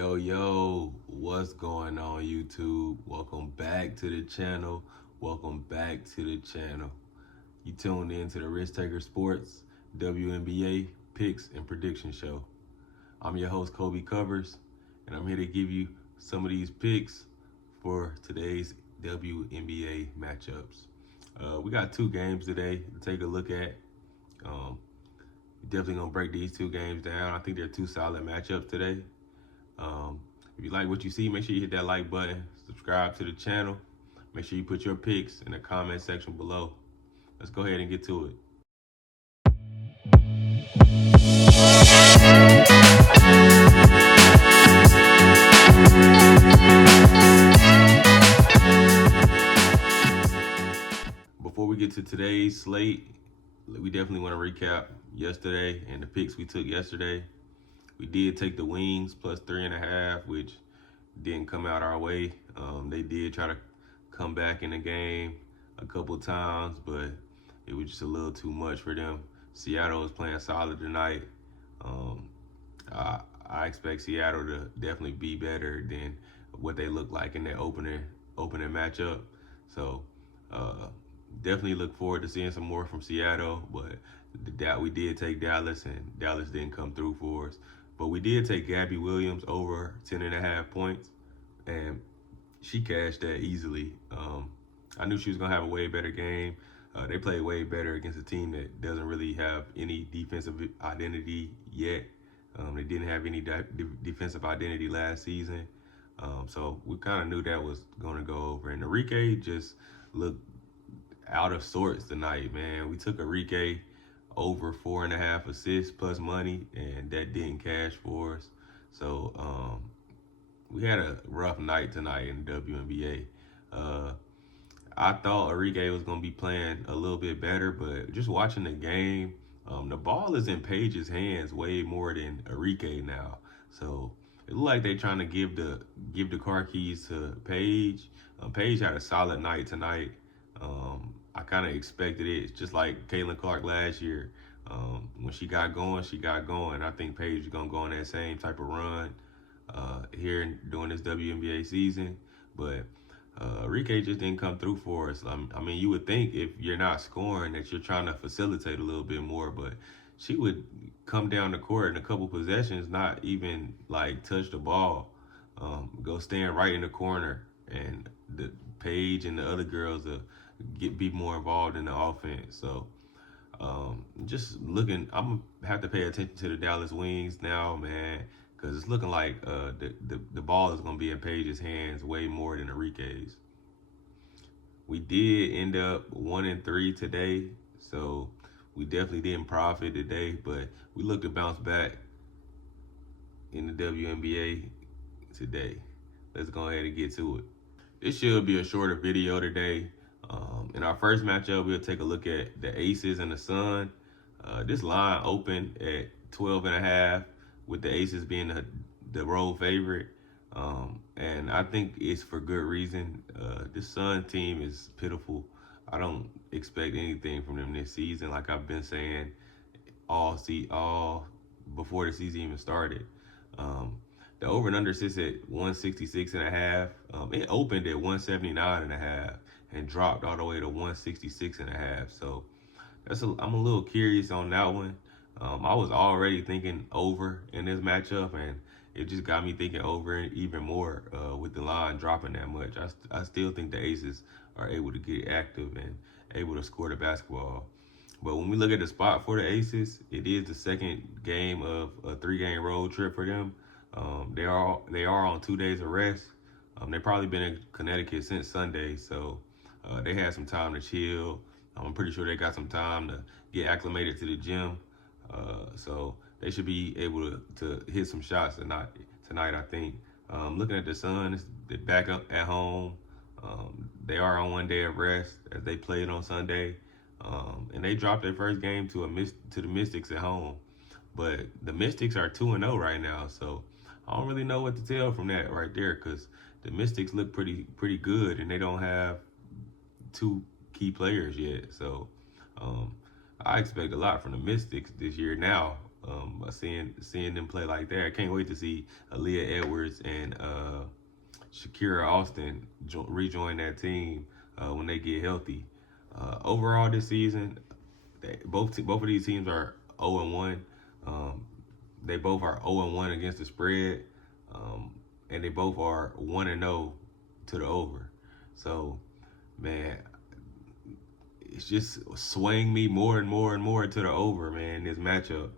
Yo, what's going on YouTube? Welcome back to the channel. You tuned in to the Risk Taker Sports WNBA Picks and Prediction Show. I'm your host, Colby Covers, and I'm here to give you some of these picks for today's WNBA matchups. We got two games today to take a look at. Definitely gonna break these two games down. I think they're two solid matchups today. If you like what you see, make sure you hit that like button, subscribe to the channel. Make sure you put your picks in the comment section below. Let's go ahead and get to it. Before we get to today's slate, we definitely want to recap yesterday and the picks we took yesterday. We did take the Wings plus 3.5, which didn't come out our way. They did try to come back in the game a couple times, but it was just a little too much for them. Seattle is playing solid tonight. I expect Seattle to definitely be better than what they look like in their opening matchup. So definitely look forward to seeing some more from Seattle, but we did take Dallas, and Dallas didn't come through for us. But we did take Gabby Williams over 10.5 points, and she cashed that easily. I knew she was going to have a way better game. They played way better against a team that doesn't really have any defensive identity yet. They didn't have any defensive identity last season. So we kind of knew that was going to go over. And Enrique just looked out of sorts tonight, man. We took Enrique over 4.5 assists plus money, and that didn't cash for us. So we had a rough night tonight in the WNBA. I thought Enrique was going to be playing a little bit better, but just watching the game, the ball is in Paige's hands way more than Enrique now. So it looked like they're trying to give the car keys to Paige. Paige had a solid night tonight. I kind of expected it. It's just like Caitlin Clark last year. When she got going, she got going. I think Paige is going to go on that same type of run here during this WNBA season. But Enrique just didn't come through for us. I mean, you would think if you're not scoring that you're trying to facilitate a little bit more, but she would come down the court in a couple possessions, not even like touch the ball, go stand right in the corner, and the Paige and the other girls be more involved in the offense. So just looking, I'm gonna have to pay attention to the Dallas Wings now, man, because it's looking like the ball is gonna be in Paige's hands way more than Enrique's. We did end up 1-3 today, so we definitely didn't profit today, but we look to bounce back in the WNBA today. Let's go ahead and get to it. This should be a shorter video today. In our first matchup, we'll take a look at the Aces and the Sun. This line opened at 12.5, with the Aces being the road favorite. And I think it's for good reason. This Sun team is pitiful. I don't expect anything from them this season, like I've been saying all before the season even started. The over and under sits at 166.5. It opened at 179.5 and dropped all the way to 166.5. So I'm a little curious on that one. I was already thinking over in this matchup, and it just got me thinking over even more with the line dropping that much. I still think the Aces are able to get active and able to score the basketball. But when we look at the spot for the Aces, it is the second game of a 3-game road trip for them. They are on 2 days of rest. They've probably been in Connecticut since Sunday, so they had some time to chill. I'm pretty sure they got some time to get acclimated to the gym. So they should be able to hit some shots tonight, I think. Looking at the Suns, they're back up at home. They are on 1 day of rest as they played on Sunday. And they dropped their first game to the Mystics at home. But the Mystics are 2-0 right now, so I don't really know what to tell from that right there, because the Mystics look pretty good, and they don't have two key players yet. So I expect a lot from the Mystics this year now. Seeing them play like that, I can't wait to see Aaliyah Edwards and Shakira Austin rejoin that team when they get healthy. Overall this season, both of these teams are 0-1. They both are 0-1 against the spread, and they both are 1-0 to the over. So, man, it's just swaying me more and more and more to the over, man. This matchup.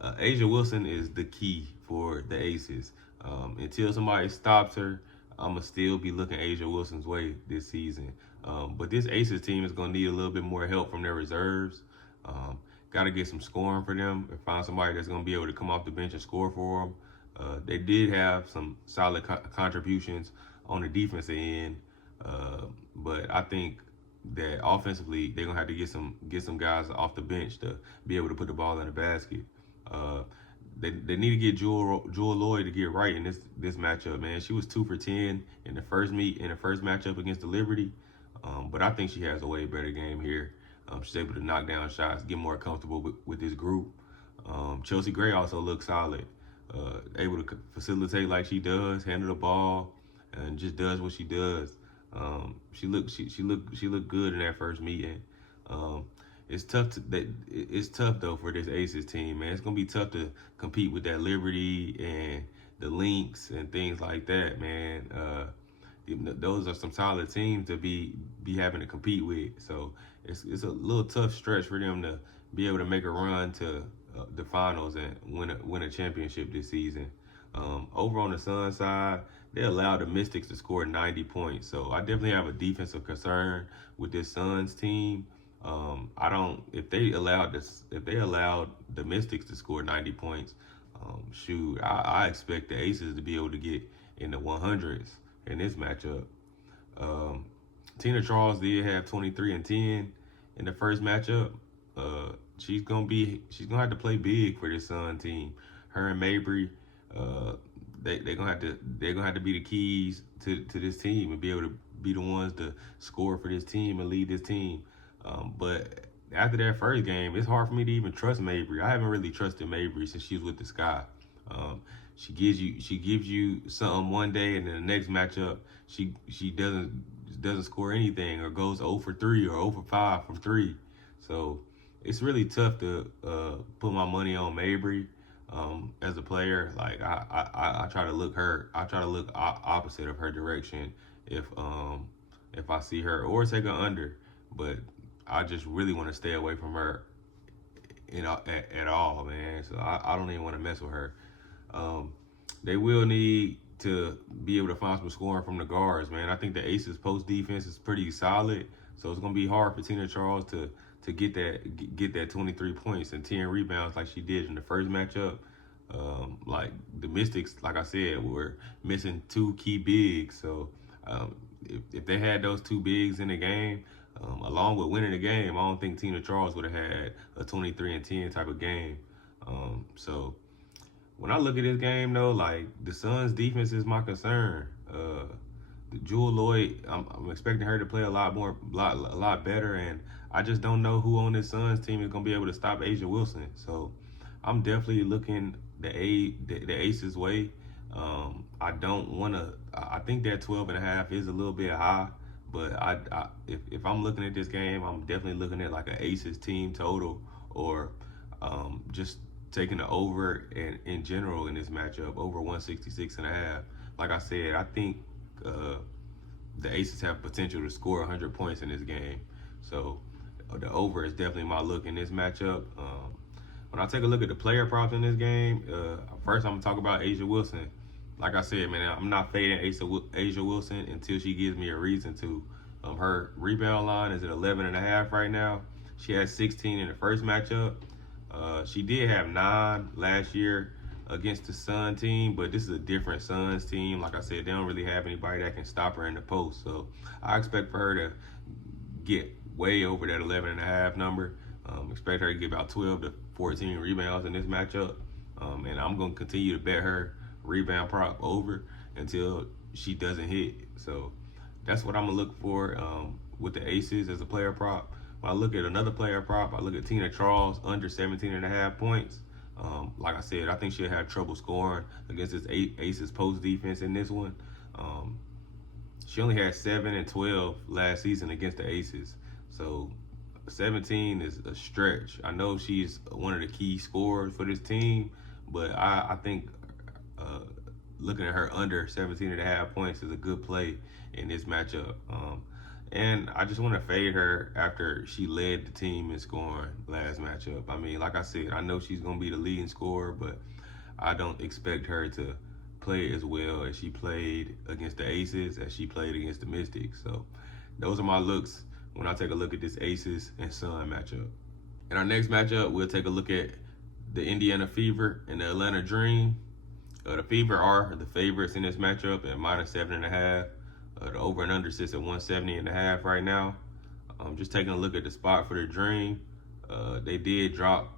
A'ja Wilson is the key for the Aces. Until somebody stops her, I'm going to still be looking A'ja Wilson's way this season. But this Aces team is going to need a little bit more help from their reserves. Got to get some scoring for them and find somebody that's going to be able to come off the bench and score for them. They did have some solid contributions on the defensive end, but I think that offensively they're gonna have to get some guys off the bench to be able to put the ball in the basket. They need to get Jewel Lloyd to get right in this matchup, man. She was 2 for 10 in the first matchup against the Liberty, but I think she has a way better game here. She's able to knock down shots, get more comfortable with this group. Chelsea Gray also looks solid, able to facilitate like she does, handle the ball, and just does what she does. She looked good in that first meeting. It's tough though for this Aces team, man. It's gonna be tough to compete with that Liberty and the Lynx and things like that, man. Those are some solid teams to be having to compete with. So it's a little tough stretch for them to be able to make a run to the finals and win a championship this season. Over on the Suns side, they allowed the Mystics to score 90 points. So I definitely have a defensive concern with this Suns team. If they allowed the Mystics to score 90 points, I expect the Aces to be able to get in the 100s in this matchup. Tina Charles did have 23 and 10 in the first matchup. She's gonna have to play big for this Sun team. Her and Mabry, they're gonna have to be the keys to this team and be able to be the ones to score for this team and lead this team. But after that first game, it's hard for me to even trust Mabry. I haven't really trusted Mabry since she was with the Sky. She gives you something one day, and then the next matchup she doesn't score anything or goes 0 for 3 or 0 for 5 from 3. So it's really tough to put my money on Mabry as a player. Like I try to look opposite of her direction if I see her, or take her under. But I just really want to stay away from her at all, man. So I don't even want to mess with her. They will need to be able to find some scoring from the guards, man. I think the Aces post defense is pretty solid, so it's gonna be hard for Tina Charles to get that 23 points and 10 rebounds like she did in the first matchup. Like the Mystics, like I said, were missing 2 key bigs. So if they had those 2 bigs in the game, along with winning the game, I don't think Tina Charles would have had a 23 and 10 type of game. So when I look at this game, though, like the Suns' defense is my concern. Jewel Lloyd, I'm expecting her to play a lot better, and I just don't know who on this Suns team is gonna be able to stop A'ja Wilson. So I'm definitely looking the Aces way. I don't want to. I think that 12.5 is a little bit high, but if I'm looking at this game, I'm definitely looking at like an Aces team total, or just taking the over in general in this matchup, over 166.5. Like I said, I think the Aces have potential to score 100 points in this game. So the over is definitely my look in this matchup. When I take a look at the player props in this game, first I'm gonna talk about A'ja Wilson. Like I said, man, I'm not fading A'ja Wilson until she gives me a reason to. Her rebound line is at 11.5 right now. She had 16 in the first matchup. She did have 9 last year against the Sun team, but this is a different Suns team. Like I said, they don't really have anybody that can stop her in the post. So I expect for her to get way over that 11.5 number. Expect her to get about 12 to 14 rebounds in this matchup. And I'm going to continue to bet her rebound prop over until she doesn't hit. So that's what I'm going to look for with the Aces as a player prop. When I look at another player prop, I look at Tina Charles under 17.5 points. Like I said, I think she'll have trouble scoring against this Aces post defense in this one. Um, she only had 7 and 12 last season against the Aces, so 17 is a stretch. I know she's one of the key scorers for this team, but I think uh, looking at her under 17 and a half points is a good play in this matchup. And I just want to fade her after she led the team in scoring last matchup. I mean, like I said, I know she's going to be the leading scorer, but I don't expect her to play as well as she played against the Aces as she played against the Mystics. So those are my looks when I take a look at this Aces and Sun matchup. In our next matchup, we'll take a look at the Indiana Fever and the Atlanta Dream. The Fever are the favorites in this matchup at minus 7.5. The over and under sits at 170.5 right now. Just taking a look at the spot for the Dream, they did drop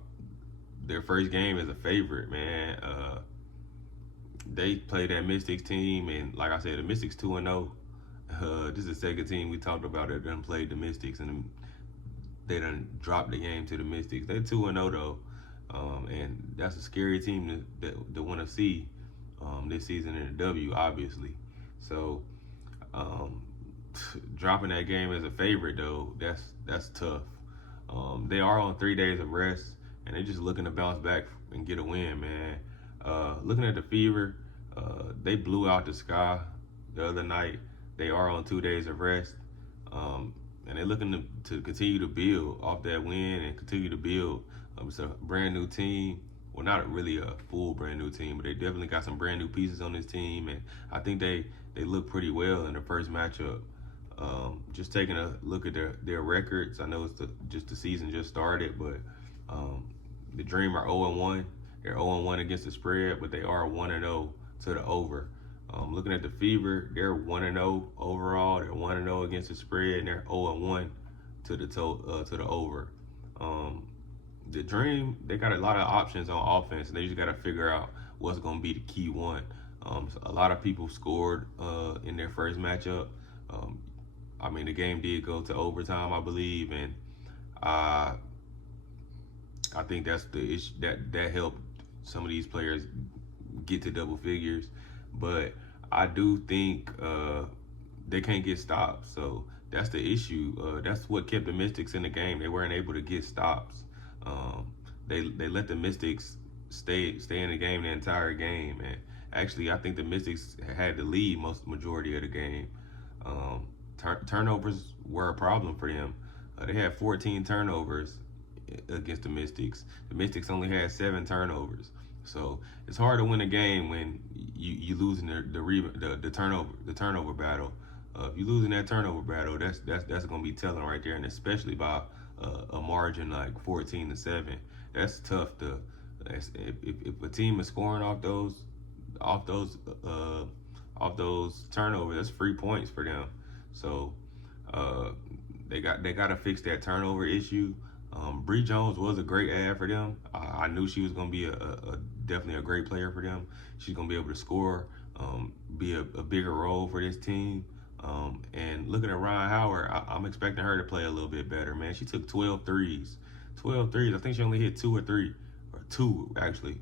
their first game as a favorite, man. They played that Mystics team, and like I said, the Mystics 2-0. This is the second team we talked about that done played the Mystics, and they done dropped the game to the Mystics. They're 2-0 though, and that's a scary team to want to see this season in the W, obviously. So dropping that game as a favorite though, that's tough. They are on 3 days of rest, and they're just looking to bounce back and get a win, man. Looking at the Fever, they blew out the Sky the other night. They are on 2 days of rest, and they're looking to continue to build off that win and continue to build. It's a brand new team. Well, not really a full brand new team, but they definitely got some brand new pieces on this team, and I think they look pretty well in the first matchup. Just taking a look at their records, I know it's just the season just started, but the Dream are 0-1. They're 0-1 against the spread, but they are 1-0 to the over. Looking at the Fever, they're 1-0 overall. They're 1-0 against the spread, and they're 0-1 to the over. The Dream, they got a lot of options on offense, and they just got to figure out what's going to be the key one. So a lot of people scored in their first matchup. I mean, the game did go to overtime, I believe, and I think that's the issue that helped some of these players get to double figures. But I do think they can't get stops, so that's the issue. That's what kept the Mystics in the game. They weren't able to get stops. They let the Mystics stay in the game the entire game, and actually I think the Mystics had the lead majority of the game. Turnovers were a problem for them. They had 14 turnovers against the Mystics. The Mystics only had 7 turnovers. So it's hard to win a game when you losing the turnover battle. If you losing that turnover battle, that's gonna be telling right there, and especially by a margin like 14-7. That's tough to. If a team is scoring off those turnovers, that's free points for them. So they got to fix that turnover issue. Bree Jones was a great ad for them. I knew she was going to be definitely a great player for them. She's going to be able to score, be a bigger role for this team. And looking at Ryan Howard, I'm expecting her to play a little bit better, man. She took 12 threes. 12 threes. I think she only hit 2 or 3, or 2 actually.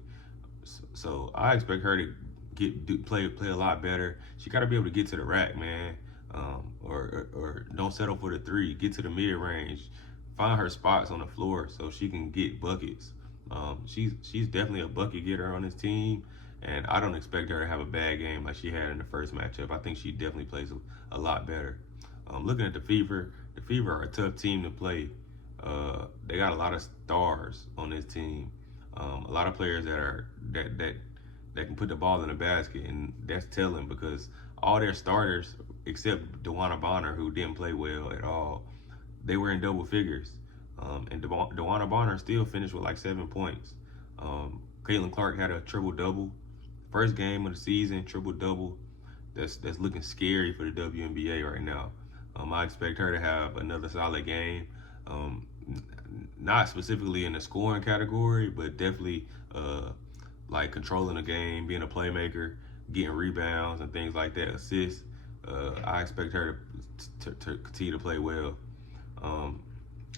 So I expect her to play a lot better. She got to be able to get to the rack, man. Or don't settle for the 3. Get to the mid range. Find her spots on the floor so she can get buckets. She's definitely a bucket getter on this team, and I don't expect her to have a bad game like she had in the first matchup. I think she definitely plays a lot better. Looking at the Fever are a tough team to play. They got a lot of stars on this team. A lot of players that can put the ball in the basket, and that's telling because all their starters, except DeWanna Bonner, who didn't play well at all, they were in double figures. And DeWanna Bonner still finished with like 7 points. Caitlin Clark had a triple-double. First game of the season, triple-double. That's looking scary for the WNBA right now. I expect her to have another solid game. Not specifically in the scoring category, but definitely like controlling the game, being a playmaker, getting rebounds and things like that, assists. I expect her to continue to play well.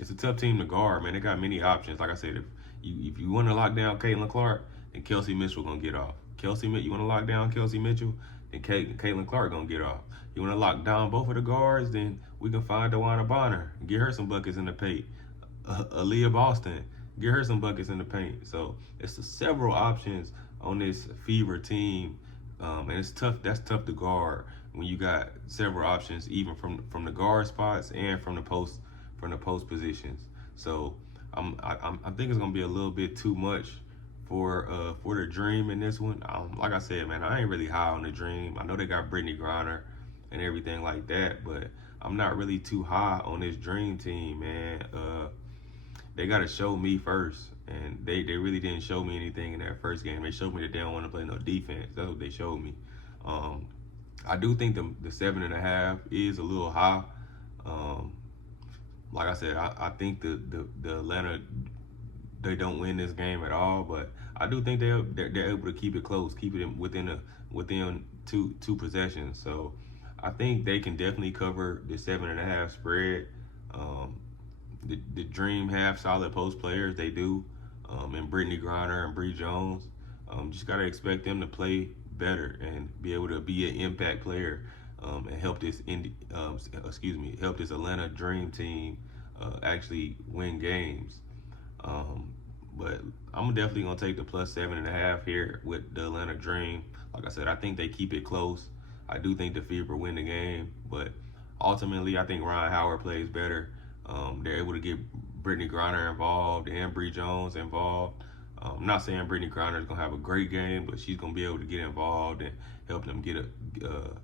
It's a tough team to guard, man. They got many options. Like I said, If you want to lock down Caitlin Clark, then Kelsey Mitchell gonna get off. You want to lock down Kelsey Mitchell, then Caitlin Clark gonna get off. You want to lock down both of the guards, then we can find DeWanna Bonner, get her some buckets in the paint. Aaliyah Boston, get her some buckets in the paint. So it's several options on this Fever team, and it's tough. That's tough to guard when you got several options, even from the guard spots and from the post positions. So I think it's gonna be a little bit too much for the Dream in this one. Like I said, man, I ain't really high on the Dream. I know they got Brittany Griner and everything like that, but I'm not really too high on this Dream team, man. They got to show me first, and they really didn't show me anything in that first game. They showed me that they don't want to play no defense. That's what they showed me. I do think the 7.5 is a little high. Like I said, I think the Atlanta, they don't win this game at all, but I do think they're able to keep it close, keep it within two possessions. So I think they can definitely cover the 7.5 spread. The Dream have solid post players, they do, and Brittany Griner and Bree Jones. Just gotta expect them to play better and be able to be an impact player, and help this Atlanta Dream team actually win games. But I'm definitely gonna take the plus 7.5 here with the Atlanta Dream. Like I said, I think they keep it close. I do think the Fever win the game, but ultimately I think Ryan Howard plays better. They're able to get Brittany Griner involved and Bree Jones involved. I'm not saying Brittany Griner is gonna have a great game, but she's gonna be able to get involved and help them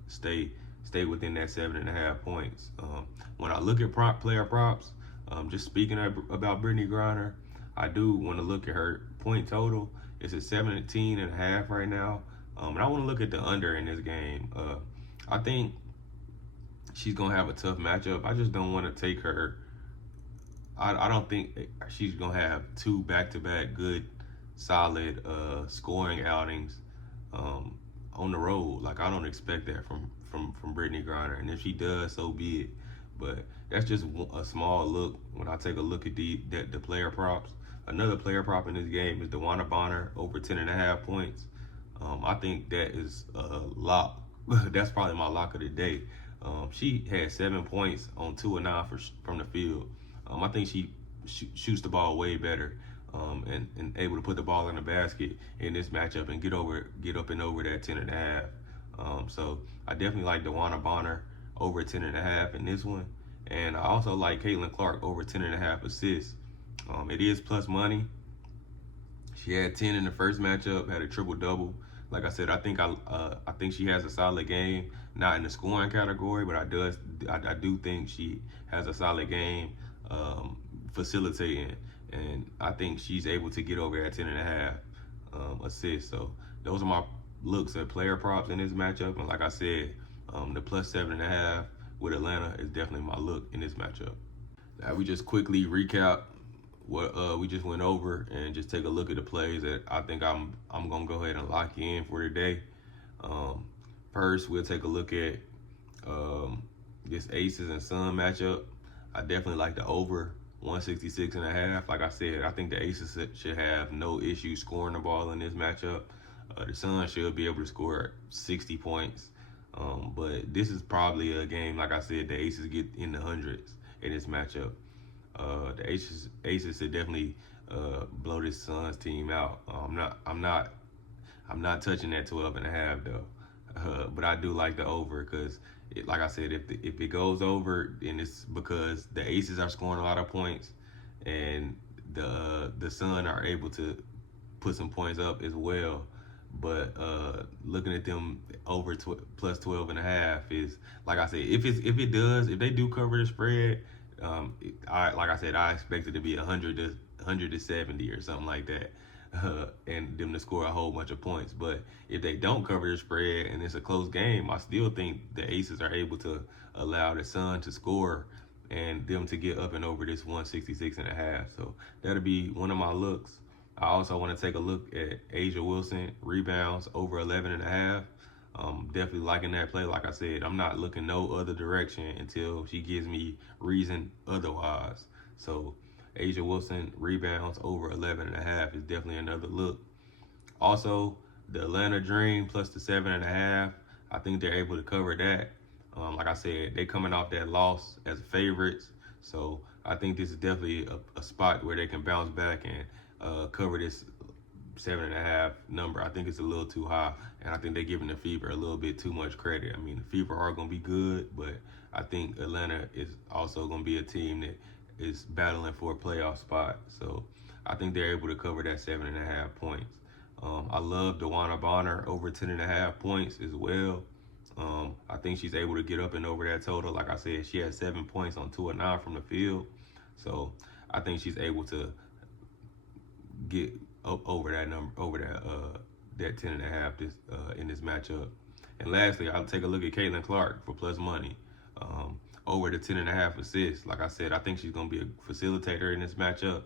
stay within that 7.5 points. When I look at player props, just speaking about Brittany Griner, I do want to look at her point total. It's at 17.5 right now, and I want to look at the under in this game. I think she's gonna have a tough matchup. I just don't want to take her. I don't think she's gonna have two back-to-back good, solid scoring outings on the road. Like, I don't expect that from Brittany Griner, and if she does, so be it. But that's just a small look when I take a look at the player props. Another player prop in this game is DeWanna Bonner over 10.5 points. I think that is a lock. That's probably my lock of the day. She had 7 points on 2 of 9 from the field. I think she shoots the ball way better, and able to put the ball in the basket in this matchup and get up and over that 10.5. So I definitely like DeWanna Bonner over 10.5 in this one, and I also like Caitlin Clark over 10.5 assists. It is plus money. She had 10 in the first matchup, had a triple double. Like I said, I think she has a solid game, not in the scoring category, but I do think she has a solid game facilitating, and I think she's able to get over that 10.5 assists. So those are my looks at player props in this matchup, and like I said, the plus 7.5 with Atlanta is definitely my look in this matchup. Now we just quickly recap what we just went over and just take a look at the plays that I think I'm gonna go ahead and lock in for today. First, we'll take a look at this Aces and Sun matchup. I definitely like the over 166.5. Like I said, I think the Aces should have no issue scoring the ball in this matchup. The Suns should be able to score 60 points. But this is probably a game, like I said, the Aces get in the hundreds in this matchup. The Aces should definitely blow this Suns team out. I'm not touching that 12.5 though. But I do like the over because, like I said, if it goes over, then it's because the Aces are scoring a lot of points, and the Sun are able to put some points up as well. But looking at them over plus 12.5 is, like I said, if they do cover the spread, like I said, I expect it to be 100 to 70 or something like that, and them to score a whole bunch of points. But if they don't cover the spread and it's a close game, I still think the Aces are able to allow the Sun to score and them to get up and over this 166.5. So that'll be one of my looks. I also want to take a look at Asia Wilson rebounds over 11.5. Definitely liking that play. Like I said, I'm not looking no other direction until she gives me reason otherwise. So Asia Wilson rebounds over 11.5 is definitely another look. Also, the Atlanta Dream plus the 7.5. I think they're able to cover that. Like I said, they coming off that loss as favorites, so I think this is definitely a spot where they can bounce back and cover this 7.5 number. I think it's a little too high, and I think they're giving the Fever a little bit too much credit. I mean, the Fever are going to be good, but I think Atlanta is also going to be a team that is battling for a playoff spot. So I think they're able to cover that 7.5 points. I love Dewana Bonner over 10.5 points as well. I think she's able to get up and over that total. Like I said, she had 7 points on 2 of 9 from the field. So I think she's able to get up over that number, over that 10.5 in this matchup. And lastly, I'll take a look at Caitlin Clark for plus money. Over the 10.5 assists. Like I said, I think she's going to be a facilitator in this matchup.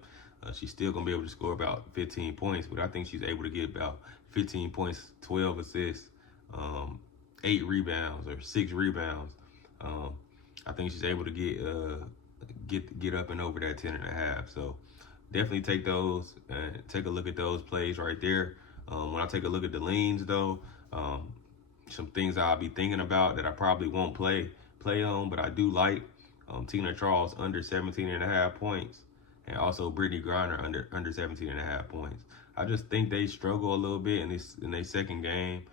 She's still going to be able to score about 15 points, but I think she's able to get about 15 points, 12 assists, 8 rebounds or 6 rebounds. I think she's able to get up and over that 10.5. So definitely take those and take a look at those plays right there. When I take a look at the leans, though, some things I'll be thinking about that I probably won't play on, but I do like Tina Charles under 17.5 points, and also Brittany Griner under 17.5 points. I just think they struggle a little bit in their second game.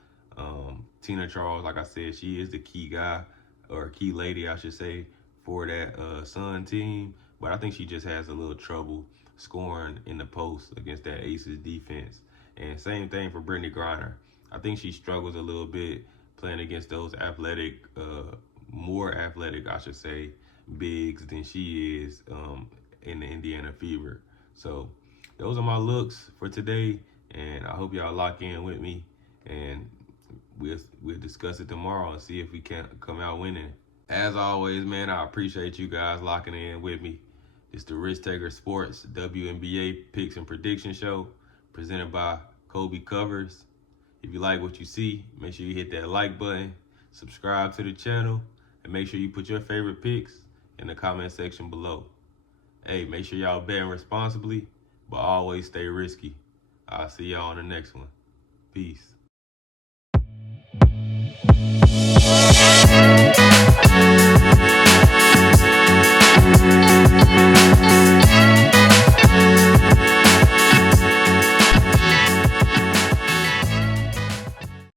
Tina Charles, like I said, she is the key guy, or key lady, I should say, for that Sun team. But I think she just has a little trouble scoring in the post against that Aces defense. And same thing for Brittany Griner. I think she struggles a little bit playing against those athletic, more athletic, I should say, bigs than she is in the Indiana Fever. So those are my looks for today, and I hope y'all lock in with me, and we'll discuss it tomorrow and see if we can come out winning. As always, man, I appreciate you guys locking in with me. It's the Risk Taker Sports WNBA Picks and Prediction Show presented by Colby Covers. If you like what you see, make sure you hit that like button, subscribe to the channel, and make sure you put your favorite picks in the comment section below. Hey, make sure y'all betting responsibly, but always stay risky. I'll see y'all on the next one. Peace.